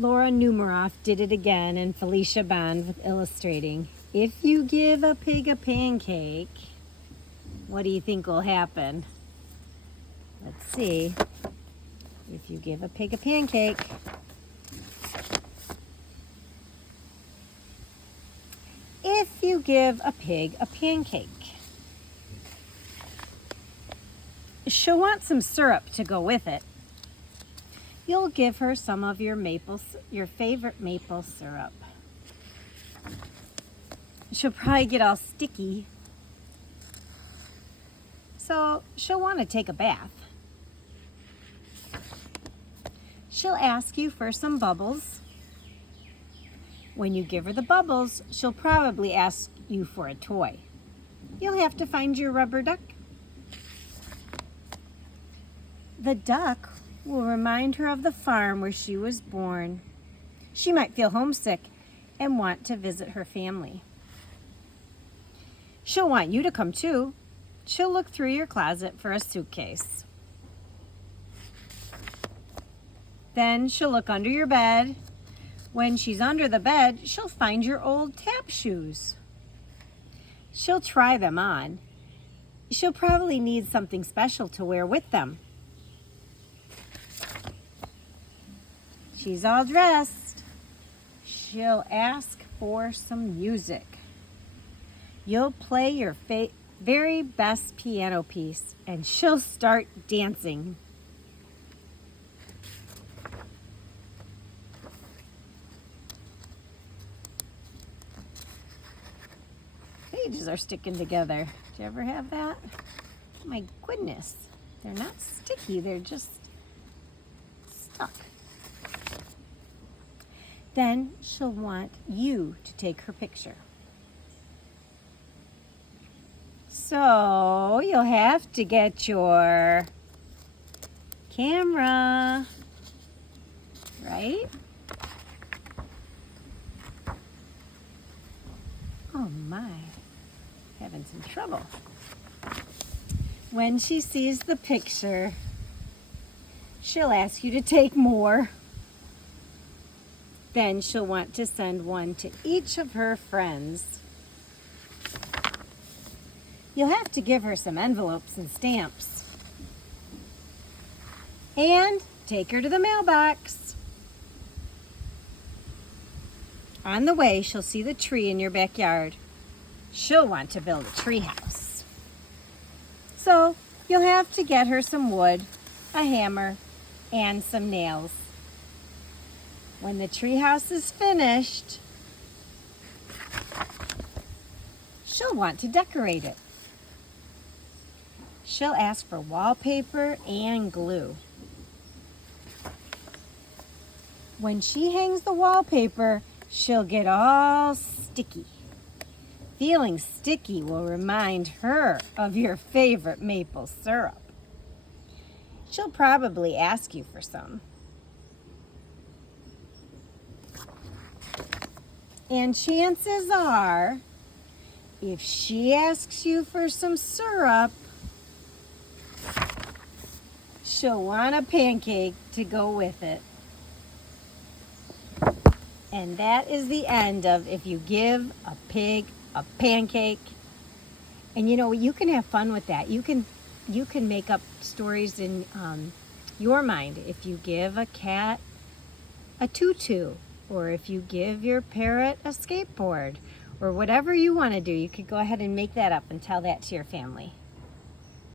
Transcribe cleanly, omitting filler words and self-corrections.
Laura Numeroff did it again, and Felicia Bond with illustrating. If you give a pig a pancake, what do you think will happen? Let's see. If you give a pig a pancake, if you give a pig a pancake, she'll want some syrup to go with it. You'll give her some of your favorite maple syrup. She'll probably get all sticky, so she'll want to take a bath. She'll ask you for some bubbles. When you give her the bubbles, she'll probably ask you for a toy. You'll have to find your rubber duck. The duck will remind her of the farm where she was born. She might feel homesick and want to visit her family. She'll want you to come too. She'll look through your closet for a suitcase. Then she'll look under your bed. When she's under the bed, she'll find your old tap shoes. She'll try them on. She'll probably need something special to wear with them. She's all dressed. She'll ask for some music. You'll play your very best piano piece, and she'll start dancing. Pages are sticking together. Did you ever have that? My goodness, they're not sticky, they're just stuck. Then she'll want you to take her picture. So you'll have to get your camera, right? Oh my, having some trouble. When she sees the picture, she'll ask you to take more. Then she'll want to send one to each of her friends. You'll have to give her some envelopes and stamps. And take her to the mailbox. On the way, she'll see the tree in your backyard. She'll want to build a tree house. So you'll have to get her some wood, a hammer, and some nails. When the tree house is finished, she'll want to decorate it. She'll ask for wallpaper and glue. When she hangs the wallpaper, she'll get all sticky. Feeling sticky will remind her of your favorite maple syrup. She'll probably ask you for some. And chances are, if she asks you for some syrup, she'll want a pancake to go with it. And that is the end of If You Give a Pig a Pancake. And you know, you can have fun with that. You can make up stories in your mind. If you give a cat a tutu, or if you give your parrot a skateboard, or whatever you want to do, you could go ahead and make that up and tell that to your family.